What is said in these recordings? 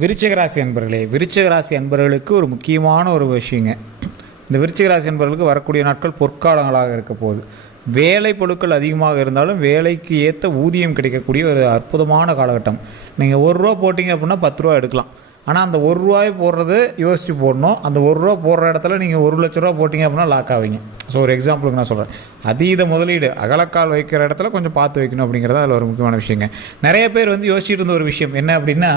விருச்சிகராசி அன்பர்களே விருச்சிகராசி அன்பர்களுக்கு ஒரு முக்கியமான ஒரு விஷயங்க. இந்த விருச்சிகராசி அன்பர்களுக்கு வரக்கூடிய நாட்கள் பொற்காலங்களாக இருக்க போகுது. வேலை பொருட்கள் அதிகமாக இருந்தாலும் வேலைக்கு ஏற்ற ஊதியம் கிடைக்கக்கூடிய ஒரு அற்புதமான காலகட்டம். நீங்கள் ஒரு ரூபா போட்டிங்க அப்படின்னா பத்து ரூபா எடுக்கலாம். ஆனால் அந்த ஒரு ரூபாய் போடுறது யோசித்து போடணும். அந்த ஒரு ரூபா போடுற இடத்துல நீங்கள் ஒரு லட்ச ரூபா போட்டிங்க அப்படின்னா லாக் ஆவீங்க. ஸோ ஒரு எக்ஸாம்பிளுக்கு நான் சொல்கிறேன் அதீத முதலீடு அகலக்கால் வைக்கிற இடத்துல கொஞ்சம் பார்த்து வைக்கணும் அப்படிங்கிறது அதில் ஒரு முக்கியமான விஷயங்க. நிறைய பேர் வந்து யோசிச்சுட்டு இருந்த ஒரு விஷயம் என்ன அப்படின்னா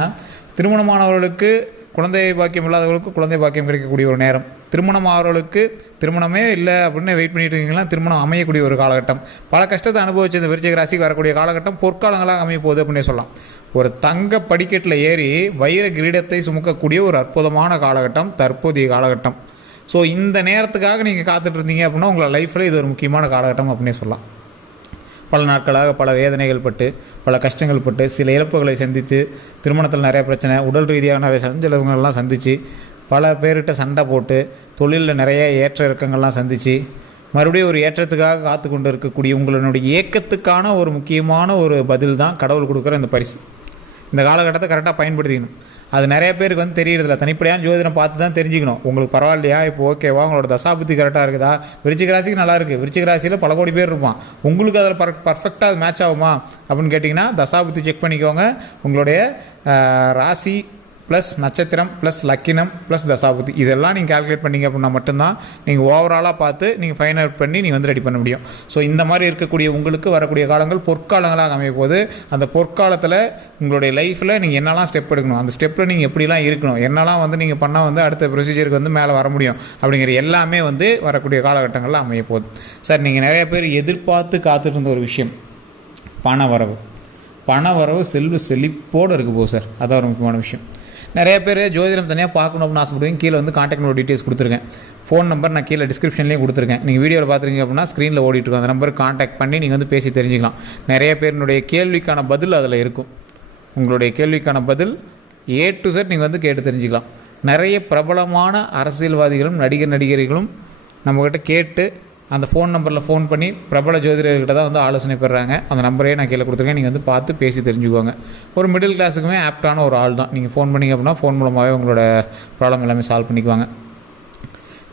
திருமணமானவர்களுக்கு குழந்தை பாக்கியம் இல்லாதவர்களுக்கு குழந்தை பாக்கியம் கிடைக்கக்கூடிய ஒரு நேரம். திருமணம் ஆகிறவர்களுக்கு திருமணமே இல்லை அப்படின்னு வெயிட் பண்ணிட்டு இருக்கீங்களா? திருமணம் அமையக்கூடிய ஒரு காலகட்டம். பல கஷ்டத்தை அனுபவிச்சு இந்த விருச்சிக ராசிக்கு வரக்கூடிய காலகட்டம் பொற்காலங்களாக அமைய போகுது அப்படின்னு சொல்லலாம். ஒரு தங்க படிக்கட்டில் ஏறி வைர கிரீடத்தை சுமக்கக்கூடிய ஒரு அற்புதமான காலகட்டம் தற்போதைய காலகட்டம். ஸோ இந்த நேரத்துக்காக நீங்கள் காத்துட்டு இருந்தீங்க அப்படின்னா உங்களை லைஃப்பில் இது ஒரு முக்கியமான காலகட்டம் அப்படின்னே சொல்லலாம். பல நாட்களாக பல வேதனைகள் பட்டு பல கஷ்டங்கள் பட்டு சில இழப்புகளை சந்தித்து திருமணத்தில் நிறைய பிரச்சனை உடல் ரீதியாக நிறைய சஞ்சலங்கள்லாம் சந்தித்து பல பேர்கிட்ட சண்டை போட்டு தொழிலில் நிறைய ஏற்ற இறக்கங்கள்லாம் சந்தித்து மறுபடியும் ஒரு ஏற்றத்துக்காக காத்து கொண்டு இருக்கக்கூடிய உங்களுடைய ஏக்கத்துக்கான ஒரு முக்கியமான ஒரு பதில் தான் கடவுள் கொடுக்குற இந்த பரிசு. இந்த காலகட்டத்தை கரெக்டாக பயன்படுத்திக்கணும். அது நிறைய பேருக்கு வந்து தெரியறதில்ல. தனிப்படையான ஜோதிடம் பார்த்து தான் தெரிஞ்சுக்கணும். உங்களுக்கு பரவாயில்லையா? இப்போ ஓகேவா உங்களோட தசாபுத்தி கரெக்டாக இருக்குதா? விருச்சிக ராசிக்கு நல்லா இருக்குது விருச்சிக ராசியில் பல கோடி பேர் இருப்பான். உங்களுக்கு அதில் பர் பர்ஃபெக்டாக அது மேட்ச் ஆகுமா? அப்படின்னு கேட்டிங்கன்னா தசாபுத்தி செக் பண்ணிக்கோங்க. உங்களுடைய ராசி ப்ளஸ் நட்சத்திரம் ப்ளஸ் லக்கினம் ப்ளஸ் தசாபுத்தி இதெல்லாம் நீங்கள் கால்குலேட் பண்ணீங்க அப்படின்னா மட்டும்தான் நீங்கள் ஓவராலாக பார்த்து நீங்கள் ஃபைன் அவுட் பண்ணி நீங்கள் வந்து ரெடி பண்ண முடியும். ஸோ இந்த மாதிரி இருக்கக்கூடிய உங்களுக்கு வரக்கூடிய காலங்கள் பொற்காலங்களாக அமைய போது அந்த பொற்காலத்தில் உங்களுடைய லைஃப்பில் நீங்கள் என்னெல்லாம் ஸ்டெப் எடுக்கணும்? அந்த ஸ்டெப்பில் நீங்கள் எப்படிலாம் இருக்கணும்? என்னெல்லாம் வந்து நீங்கள் பண்ணால் வந்து அடுத்த ப்ரொசீஜருக்கு வந்து மேலே வர முடியும்? அப்படிங்கிற எல்லாமே வந்து வரக்கூடிய காலகட்டங்களில் அமைய போகுது. சார் நீங்கள் நிறைய பேர் எதிர்பார்த்து காத்துட்டு இருந்த ஒரு விஷயம். பண வரவு. பண வரவு செல்வ செழிப்போடு இருக்க போகுது சார். அதான் ஒரு முக்கியமான விஷயம். நிறைய பேர் ஜோதிடம் தனியாக பார்க்கணும் அப்படின்னு ஆசைப்படுவீங்க. கீழே வந்து கான்டாக்ட் நம்பர் டீட்டெயில்ஸ் கொடுத்துருக்கேன். ஃபோன் நம்பர் நான் கீழே டிஸ்கிரிப்ஷன்லேயும் கொடுத்துருக்கேன். நீங்கள் வீடியோவில் பார்த்துருக்கீங்க அப்படின்னா ஸ்க்ரீனில் ஓடிட்டு இருக்கும். அந்த நம்பருக்கு காண்டாக்ட் பண்ணி நீங்கள் வந்து பேசி தெரிஞ்சுக்கலாம். நிறைய பேருனுடைய கேள்விக்கான பதில் அதில் இருக்கும். உங்களுடைய கேள்விக்கான பதில் ஏ டு செட் நீங்கள் வந்து கேட்டு தெரிஞ்சுக்கலாம். நிறைய பிரபலமான அரசியல்வாதிகளும் நடிகர் நடிகர்களும் நம்மக்கிட்ட கேட்டு அந்த ஃபோன் நம்பரில் ஃபோன் பண்ணி பிரபல ஜோதிடர்கிட்ட தான் வந்து ஆலோசனை பெறுறாங்க அந்த நம்பரே நான் கீழே கொடுத்துருக்கேன். நீங்கள் வந்து பார்த்து பேசி தெரிஞ்சுக்கோங்க. ஒரு மிடில் கிளாஸுக்குமே ஆப்டான ஒரு ஆள் தான். நீங்கள் ஃபோன் பண்ணீங்க அப்படின்னா ஃபோன் மூலமாகவே உங்களோட ப்ராப்ளம் எல்லாமே சால்வ் பண்ணிக்குவாங்க.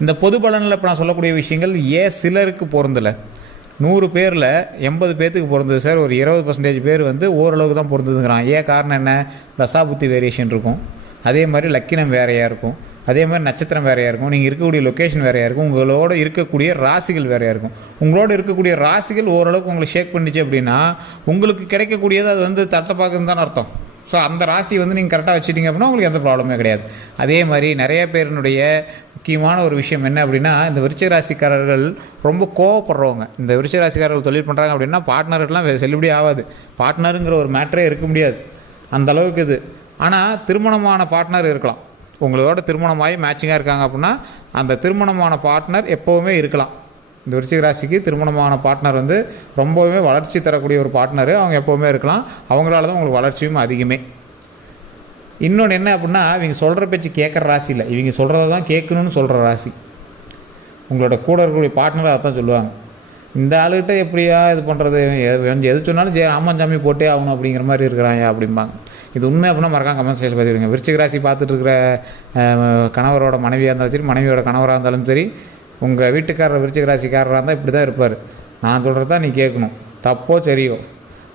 இந்த பொது பலனில் இப்போ நான் சொல்லக்கூடிய விஷயங்கள் ஏன் சிலருக்கு பொருந்தலை? நூறு பேரில் எண்பது பேர்த்துக்கு பொருந்தது சார். ஒரு இருபது பர்சன்டேஜ் பேர் வந்து ஓரளவுக்கு தான் பொருந்ததுங்கிறான். ஏன் காரணம் என்ன? தசாபுத்தி வேரியேஷன் இருக்கும். அதே மாதிரி லக்கினம் வேறையாக இருக்கும். அதே மாதிரி நட்சத்திரம் வேறையாக இருக்கும். நீங்கள் இருக்கக்கூடிய லொக்கேஷன் வேறையாக இருக்கும். உங்களோட இருக்கக்கூடிய ராசிகள் வேறையாக இருக்கும். உங்களோட இருக்கக்கூடிய ராசிகள் ஓரளவுக்கு உங்களை ஷேக் பண்ணிச்சு அப்படின்னா உங்களுக்கு கிடைக்கக்கூடியது அது வந்து தட்டை பார்க்குன்னு தான் அர்த்தம். ஸோ அந்த ராசி வந்து நீங்கள் கரெக்டாக வச்சுட்டிங்க அப்படின்னா உங்களுக்கு எந்த ப்ராப்ளமே கிடையாது. அதே மாதிரி நிறைய பேரினுடைய முக்கியமான ஒரு விஷயம் என்ன அப்படின்னா இந்த விருச்ச ராசிக்காரர்கள் ரொம்ப கோவப்படுறவங்க. இந்த விருச்ச ராசிக்காரர்கள் தொழில் பண்ணுறாங்க அப்படின்னா பார்ட்னர்லாம் செல்லுபடி ஆகாது. பார்ட்னருங்கிற ஒரு மேட்ரே இருக்க முடியாது. அந்த அளவுக்கு இது. ஆனால் திருமணமான பார்ட்னர் இருக்கலாம். உங்களோட திருமணமாகி மேட்சிங்காக இருக்காங்க அப்படின்னா அந்த திருமணமான பார்ட்னர் எப்போவுமே இருக்கலாம். இந்த விருச்சிக ராசிக்கு திருமணமான பார்ட்னர் வந்து ரொம்பவுமே வளர்ச்சி தரக்கூடிய ஒரு பார்ட்னர் அவங்க எப்போவுமே இருக்கலாம். அவங்களால தான் உங்களுக்கு வளர்ச்சியும் அதிகமே. இன்னொன்று என்ன அப்படின்னா இவங்க சொல்கிற பேச்சு கேட்குற ராசி இல்லை. இவங்க சொல்கிறத தான் கேட்கணும்னு சொல்கிற ராசி. உங்களோட கூட இருக்கக்கூடிய பார்ட்னர் அதான் சொல்லுவாங்க. இந்த ஆளுகிட்ட எப்படியா இது பண்ணுறது எது சொன்னாலும் ஜெய சாமி போட்டே ஆகணும் அப்படிங்கிற மாதிரி இருக்கிறாங்க அப்படிம்பாங்க. இது உண்மை அப்படின்னா மறக்காம கமெண்ட் செய்யல பதிவிடுங்க. விருச்சிக ராசி பார்த்துட்டு இருக்கிற கணவரோட மனைவியாக இருந்தாலும் சரி மனைவியோட கணவராக இருந்தாலும் சரி உங்கள் வீட்டுக்காரர் விருச்சிக ராசிக்காரராக இருந்தால் இப்படி தான் இருப்பார். நான் சொல்கிறது தான் நீ கேட்கணும். தப்போ சரியோ?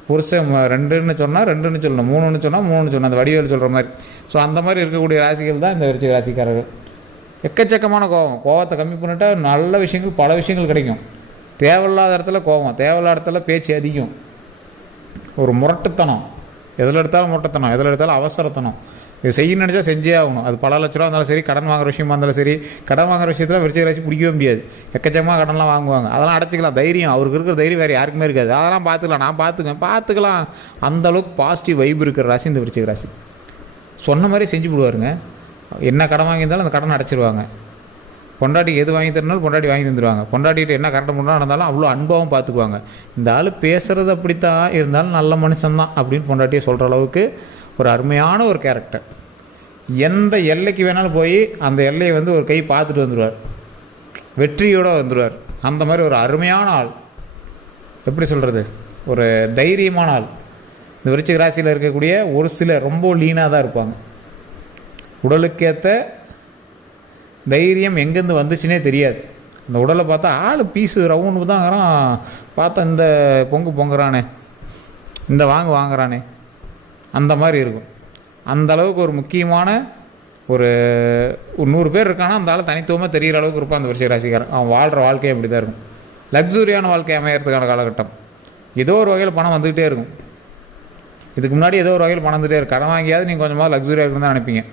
புருஷன் ரெண்டுன்னு சொன்னால் ரெண்டுன்னு சொல்லணும். மூணுன்னு சொன்னால் மூணுன்னு சொல்லணும். அந்த வடிவேல் சொல்கிற மாதிரி. ஸோ அந்த மாதிரி இருக்கக்கூடிய ராசிகள் தான் இந்த விருச்சிக ராசிக்காரர்கள். எக்கச்சக்கமான கோபம். கோவத்தை கம்மி பண்ணிட்டால் நல்ல விஷயங்கள் பல விஷயங்கள் கிடைக்கும். தேவையில்லாத இடத்துல கோபம் தேவையில்லாத இடத்துல பேச்சு அதிகம். ஒரு முரட்டுத்தனம். எதில் எடுத்தாலும் முரட்டுத்தனம் எதில் எடுத்தாலும் அவசரத்தனம். இது செய்யணும்னு நினச்சா செஞ்சே ஆகணும். அது பல லட்ச ரூபா இருந்தாலும் சரி கடன் வாங்குற விஷயமா இருந்தாலும் சரி கடன் வாங்குற விஷயத்தில் விருச்சிக ராசி பிடிக்கவே முடியாது. எக்கச்சக்கமாக கடன்லாம் வாங்குவாங்க. அதெல்லாம் அடைச்சிக்கலாம். தைரியம். அவருக்கு இருக்கிற தைரியம் வேறு யாருக்குமே இருக்காது. அதெல்லாம் பார்த்துக்கலாம் நான் பார்த்துக்கேன் பார்த்துக்கலாம் அந்தளவுக்கு பாசிட்டிவ் வைப் இருக்கிற ராசி இந்த விருச்சிக ராசி. சொன்ன மாதிரி செஞ்சு விடுவாருங்க என்ன கடன் வாங்கியிருந்தாலும் அந்த கடன் அடைச்சிருவாங்க. பொண்டாட்டி எது வாங்கி தரனாலும் பொண்டாட்டி வாங்கி தந்துடுவாங்க பொண்டாட்டிகிட்ட என்ன கரெக்டாக பண்ணால் நடந்தாலும் அவ்வளோ அன்பாகவும் பார்த்துக்குவாங்க. இந்த ஆள் பேசுகிறது அப்படித்தான் இருந்தாலும் நல்ல மனுஷன்தான் அப்படின்னு பொண்டாட்டியை சொல்கிற அளவுக்கு ஒரு அருமையான ஒரு கேரக்டர் எந்த எல்லைக்கு வேணாலும் போய் அந்த எல்லையை வந்து ஒரு கை பார்த்துட்டு வந்துடுவார் வெற்றியோடு வந்துடுவார் அந்த மாதிரி ஒரு அருமையான ஆள். எப்படி சொல்கிறது ஒரு தைரியமான ஆள். இந்த விருச்சிக ராசியில் இருக்கக்கூடிய ஒரு சில ரொம்ப லீனாக தான் இருப்பாங்க. உடலுக்கேற்ற தைரியம் எங்கேருந்து வந்துச்சுனே தெரியாது. அந்த உடலை பார்த்தா ஆள் பீஸு ரவுண்டு தாங்கிறான். பார்த்தா இந்த பொங்கு பொங்குறானே. இந்த வாங்கு வாங்குறானே. அந்த மாதிரி இருக்கும். அந்த அளவுக்கு ஒரு முக்கியமான ஒரு ஒரு நூறு பேர் இருக்கானா அந்த ஆள் தனித்துவமாக தெரிகிற அளவுக்கு இருப்பான் அந்த வருஷ ராசிக்காரன். அவன் வாழ்கிற வாழ்க்கையே அப்படி தான் இருக்கும் லக்ஸூரியான வாழ்க்கை அமையறதுக்கான காலகட்டம். ஏதோ ஒரு வகையில் பணம் வந்துக்கிட்டே இருக்கும். இதுக்கு முன்னாடி ஏதோ ஒரு வகையில் பணம் வந்துகிட்டே இருக்கும். கடன் வாங்கியாவது நீங்கள் கொஞ்சமாக லக்ஸூரியாக இருக்குன்னு தான் நினைப்பீங்க.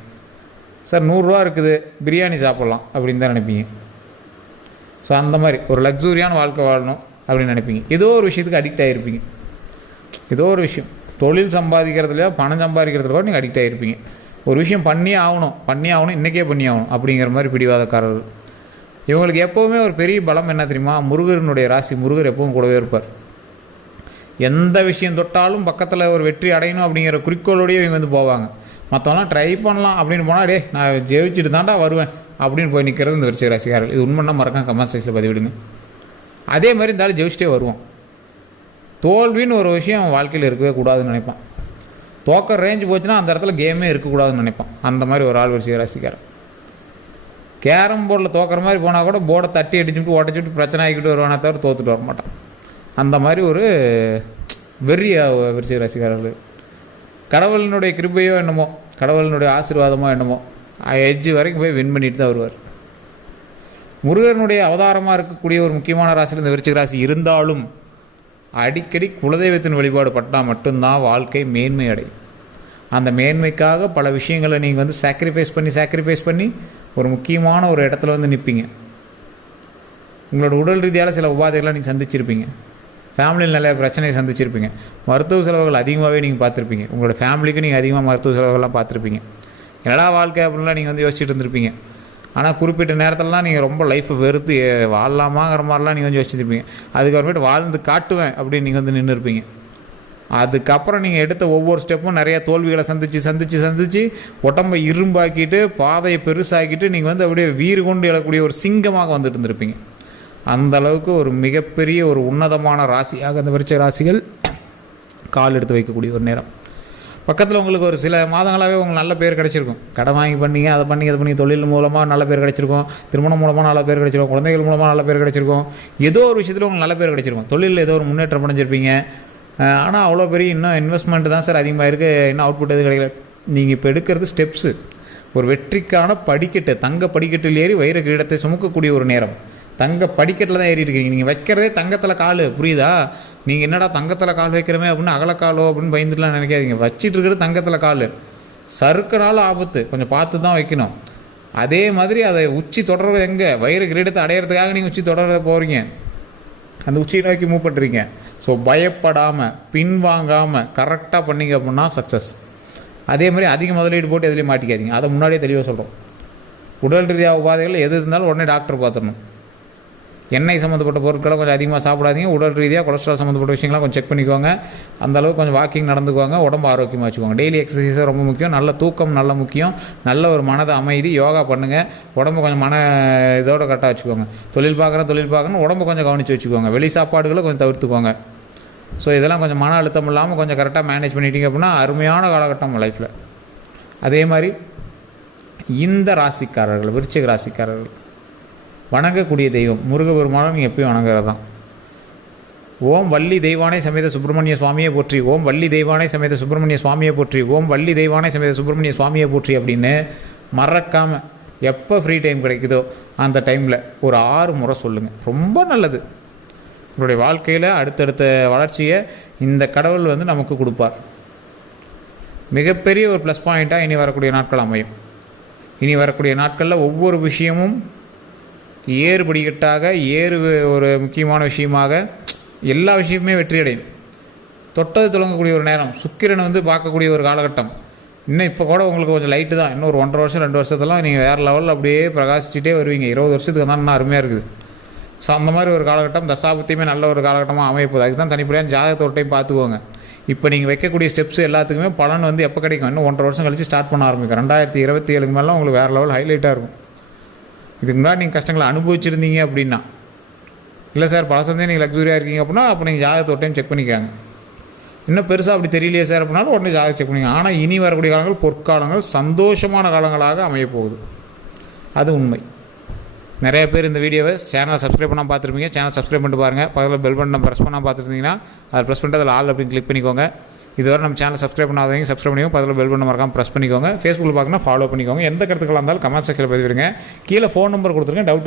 சார் நூறுரூவா இருக்குது பிரியாணி சாப்பிட்லாம் அப்படின்னு தான் நினைப்பீங்க. ஸோ அந்த மாதிரி ஒரு லக்ஸூரியான வாழ்க்கை வாழணும் அப்படின்னு நினைப்பீங்க. ஏதோ ஒரு விஷயத்துக்கு அடிக்ட் ஆகிருப்பீங்க ஏதோ ஒரு விஷயம். தொழில் சம்பாதிக்கிறதுலையோ பணம் சம்பாதிக்கிறதுல கூட நீங்கள் அடிக்ட் ஆகிருப்பீங்க ஒரு விஷயம் பண்ணியே ஆகணும் பண்ணியே ஆகணும் இன்றைக்கே பண்ணி ஆகணும் அப்படிங்கிற மாதிரி பிடிவாதக்காரர்கள். இவங்களுக்கு எப்போவுமே ஒரு பெரிய பலம் என்ன தெரியுமா? முருகனுடைய ராசி முருகர் எப்பவும் கூடவே இருப்பார். எந்த விஷயம் தொட்டாலும் பக்கத்தில் ஒரு வெற்றி அடையணும் அப்படிங்கிற குறிக்கோளோடய இவங்க வந்து போவாங்க. மற்றவெல்லாம் ட்ரை பண்ணலாம் அப்படின்னு போனால் டே நான் ஜெயிச்சுட்டு தான்டா வருவேன் அப்படின்னு போய் நிற்கிறது இந்த விருச்சிக ராசிக்காரர்கள். இது உண்மைன்னா மறக்காம கமெண்ட் செக்ஷனில் பதிவிடுங்க. அதே மாதிரி இருந்தாலும் ஜெயிச்சிட்டே வருவோம் தோல்வின்னு ஒரு விஷயம் வாழ்க்கையில் இருக்கவே கூடாதுன்னு நினைப்பான். தோக்க ரேஞ்ச் போச்சுன்னா அந்த இடத்துல கேமே இருக்கக்கூடாதுன்னு நினைப்பான். அந்த மாதிரி ஒரு ஆள் விருச்சிக ராசிக்காரன் கேரம் போர்டில் தோக்கிற மாதிரி போனால் கூட போர்டை தட்டி அடிச்சுட்டு உடச்சிட்டு பிரச்சனை ஆகிக்கிட்டு வருவானே தவிர தோத்துட்டு வர மாட்டான் அந்த மாதிரி ஒரு வெறிய விருச்சிக ராசிக்காரர்கள். கடவுளினுடைய கிருபையோ என்னமோ கடவுளினுடைய ஆசீர்வாதமோ என்னமோ எஜ்ஜு வரைக்கும் போய் வின் பண்ணிட்டு தான் வருவார். முருகனுடைய அவதாரமாக இருக்கக்கூடிய ஒரு முக்கியமான ராசியில் இந்த விருச்சிக ராசி இருந்தாலும் அடிக்கடி குலதெய்வத்தின் வழிபாடு பட்டால் மட்டும்தான் வாழ்க்கை மேன்மை அடையும். அந்த மேன்மைக்காக பல விஷயங்களை நீங்கள் வந்து சாக்ரிஃபைஸ் பண்ணி சாக்ரிஃபைஸ் பண்ணி ஒரு முக்கியமான ஒரு இடத்துல வந்து நிற்பீங்க உங்களோட உடல் ரீதியால் சில உபாதைகளை நீங்கள் சந்திச்சிருப்பீங்க. ஃபேமிலியில் நிறைய பிரச்சனையை சந்திச்சிருப்பீங்க. மருத்துவ செலவுகள் அதிகமாகவே நீங்கள் பார்த்துருப்பீங்க. உங்களோட ஃபேமிலிக்கு நீங்கள் அதிகமாக மருத்துவ செலவுகள்லாம் பார்த்துருப்பீங்க. என்னடா வாழ்க்கை அப்படின்லாம் நீங்கள் வந்து யோசிச்சுட்டு இருந்திருப்பீங்க. ஆனால் குறிப்பிட்ட நேரத்திலலாம் நீங்கள் ரொம்ப லைஃப்பை வெறுத்து வாழலாமாங்கிற மாதிரிலாம் நீங்கள் வந்து யோசிச்சிருப்பீங்க அதுக்கப்புறமேட்டு வாழ்ந்து காட்டுவேன் அப்படின்னு நீங்கள் வந்து நின்று இருப்பீங்க. அதுக்கப்புறம் நீங்கள் எடுத்த ஒவ்வொரு ஸ்டெப்பும் நிறையா தோல்விகளை சந்தித்து சந்தித்து சந்தித்து உடம்பை இரும்பாக்கிட்டு பாதையை பெருசாக்கிட்டு நீங்கள் வந்து அப்படியே வீறு கொண்டு எழக்கூடிய ஒரு சிங்கமாக வந்துட்டு இருந்திருப்பீங்க. அந்த அளவுக்கு ஒரு மிகப்பெரிய ஒரு உன்னதமான ராசியாக அந்த விருச்ச ராசிகள் கால் எடுத்து வைக்கக்கூடிய ஒரு நேரம். பக்கத்தில் உங்களுக்கு ஒரு சில மாதங்களாகவே உங்களுக்கு நல்ல பேர் கிடச்சிருக்கும். கடை வாங்கி பண்ணிங்க அதை பண்ணி அதை பண்ணி தொழில் மூலமாக நல்ல பேர் கிடச்சிருக்கும். திருமணம் மூலமாக நல்ல பேர் கிடச்சிருக்கும். குழந்தைகள் மூலமாக நல்ல பேர் கிடச்சிருக்கும். ஏதோ ஒரு விஷயத்தில் உங்களுக்கு நல்ல பேர் கிடச்சிருக்கும். தொழிலில் ஏதோ ஒரு முன்னேற்றம் அடைஞ்சிருப்பீங்க. ஆனால் அவ்வளோ பெரிய இன்னும் இன்வெஸ்ட்மெண்ட் தான் சார் அதிகமாக இருக்குது இன்னும் அவுட்புட் எதுவும் கிடைக்கல. நீங்கள் இப்போ எடுக்கிறது ஸ்டெப்ஸு ஒரு வெற்றிக்கான படிக்கட்டு தங்க படிக்கட்டில் ஏறி வைர கிரீடத்தை சுமக்கக்கூடிய ஒரு நேரம். தங்க படிக்கட்டில் தான் ஏறிட்டு இருக்கீங்க நீங்கள் வைக்கிறதே தங்கத்தில் கால் புரியுதா? நீங்கள் என்னடா தங்கத்தில் கால் வைக்கிறமே அப்படின்னு அகலக்காலோ அப்படின்னு பயந்துட்டுலாம் நினைக்காதீங்க. வச்சிட்டு இருக்கிறது தங்கத்தில் கால். சறுக்கனாலும் ஆபத்து. கொஞ்சம் பார்த்து தான் வைக்கணும். அதே மாதிரி அதை உச்சி தொடர்றது எங்கே? வயிறு கிரீடத்தை அடையிறதுக்காக நீங்கள் உச்சி தொடர போகிறீங்க அந்த உச்சியை நோக்கி மூவ் பண்ணுறீங்க ஸோ பயப்படாமல் பின்வாங்காமல் கரெக்டாக பண்ணீங்க அப்படின்னா சக்ஸஸ் அதே மாதிரி அதிக முதலீடு போட்டு எதுலேயும் மாட்டிக்காதீங்க. அதை முன்னாடியே தெளிவாக சொல்கிறோம் உடல் ரீதியாக உபாதைகள் எது இருந்தாலும் உடனே டாக்டர் பார்த்துடணும். எண்ணெய் சம்மந்தப்பட்ட பொருட்களை கொஞ்சம் அதிகமாக சாப்பிடாதீங்க. உடல் ரீதியாக கொலஸ்ட்ரால் சம்மந்தப்பட்ட விஷயங்கள்லாம் கொஞ்சம் செக் பண்ணிக்கோங்க. அந்த அளவுக்கு கொஞ்சம் வாக்கிங் நடந்துக்குவாங்க உடம்பு ஆரோக்கியமாக வச்சுக்கோங்க. டெய்லி எக்ஸசைஸ் ரொம்ப முக்கியம். நல்ல தூக்கம் நல்ல முக்கியம். நல்ல ஒரு மனதை அமைதி யோகா பண்ணுங்கள் உடம்பு கொஞ்சம் மன இதோட கரெக்டாக வச்சுக்கோங்க. தொழில் பார்க்குறேன் தொழில் பார்க்கணும் உடம்பு கொஞ்சம் கவனித்து வச்சுக்கோங்க. வெளி சாப்பாடுகளை கொஞ்சம் தவிர்த்துக்கோங்க. ஸோ இதெல்லாம் கொஞ்சம் மன அழுத்தம் இல்லாமல் கொஞ்சம் கரெக்டாக மேனேஜ் பண்ணிட்டீங்க அப்படின்னா அருமையான காலகட்டம் லைஃப்பில் அதே மாதிரி இந்த ராசிக்காரர்கள் விருச்சிக ராசிக்காரர்கள். வணங்கக்கூடிய தெய்வம். முருகபெருமானும் நீங்கள் எப்பயும் வணங்குறது? தான் ஓம் வள்ளி தெய்வானை சமேத சுப்பிரமணிய சுவாமியை போற்றி ஓம் வள்ளி தெய்வானை சமேத சுப்பிரமணிய சுவாமியை போற்றி ஓம் வள்ளி தெய்வானை சமேத சுப்பிரமணிய சுவாமியை போற்றி அப்படின்னு மறக்காமல் எப்போ ஃப்ரீ டைம் கிடைக்குதோ அந்த டைமில் ஒரு ஆறு முறை சொல்லுங்கள் ரொம்ப நல்லது. உங்களுடைய வாழ்க்கையில் அடுத்தடுத்த வளர்ச்சியை இந்த கடவுள் வந்து நமக்கு கொடுப்பார். மிகப்பெரிய ஒரு ப்ளஸ் பாயிண்ட்டாக இனி வரக்கூடிய நாட்கள் அமையும். இனி வரக்கூடிய நாட்களில் ஒவ்வொரு விஷயமும் ஏறு படிக்கட்டாக ஏறு ஒரு முக்கியமான விஷயமாக எல்லா விஷயமுமே வெற்றி அடையும் தொட்டது தொடங்கக்கூடிய ஒரு நேரம் சுக்கிரன் வந்து பார்க்கக்கூடிய ஒரு காலகட்டம். இன்னும் இப்போ கூட உங்களுக்கு கொஞ்சம் லைட்டு தான். இன்னும் ஒரு ஒன்றரை வருஷம் ரெண்டு வருஷத்தெல்லாம் நீங்கள் வேறு லெவலில் அப்படியே பிரகாசிச்சுட்டே வருவீங்க. இருபது வருஷத்துக்கு தான் இன்னும் அருமையாக இருக்குது. ஸோ அந்த மாதிரி ஒரு காலகட்டம் தசாபத்தியுமே நல்ல ஒரு காலகட்டமாக அமைப்போது அதுக்கு தான் தனிப்படியான ஜாதகத்தோட்டையும் பார்த்துக்கோங்க. இப்போ நீங்கள் வைக்கக்கூடிய ஸ்டெப்ஸ் எல்லாத்துக்குமே பலன் வந்து எப்போ கிடைக்கும்? இன்னும் ஒன்றரை வருஷம் கழிச்சு ஸ்டார்ட் பண்ண ஆரம்பிக்கும். ரெண்டாயிரத்தி இருபத்தி ஏழுக்கு மேலே உங்களுக்கு வேறு லெவல் ஹைலைட்டாக இருக்கும். இதுக்கு முன்னாடி நீங்கள் கஷ்டங்களை அனுபவிச்சிருந்தீங்க அப்படின்னா இல்லை சார் பழசந்தே நீங்கள் லக்ஸுரியாக இருக்கீங்க அப்படின்னா அப்போ நீங்கள் ஜாதகத்தை ஒரு டைம் செக் பண்ணிக்காங்க. இன்னும் பெருசாக அப்படி தெரியலையே சார் அப்படின்னாலும் உடனே ஜாதகம் செக் பண்ணிங்க ஆனால் இனி வரக்கூடிய காலங்கள் பொற்காலங்கள் சந்தோஷமான காலங்களாக அமையப்போகுது அது உண்மை. நிறைய பேர் இந்த வீடியோவை சேனலை சப்ஸ்கிரைப் பண்ணால் பார்த்துருப்பீங்க. சேனல் சப்ஸ்கிரைப் பண்ணிட்டு பாருங்கள் பக்கத்தில் பெல் பட்டன் ப்ரெஸ் பண்ணால் பார்த்துருந்தீங்கன்னா அதை ப்ரெஸ் பண்ணிட்டு அதில் ஆல் அப்படின்னு கிளிக் பண்ணிக்கோங்க. இதுவரை நம்ம சேனல் சப்ஸ்கிரைப் பண்ணாதவங்க சப்ஸ்கிரைப் பண்ணிக்கோங்க. அதில் பெல் பண்ண மறக்காமல் ப்ரெஸ் பண்ணிக்கோங்க. ஃபேஸ்புக்கில் பார்க்கணும் ஃபாலோ பண்ணிக்கோங்க. எந்த கருத்துக்களாக இருந்தாலும் கமெண்ட் செக்ஷனில் பதிவிடுங்க. கீழே ஃபோன் நம்பர் கொடுத்துருங்க டவுட்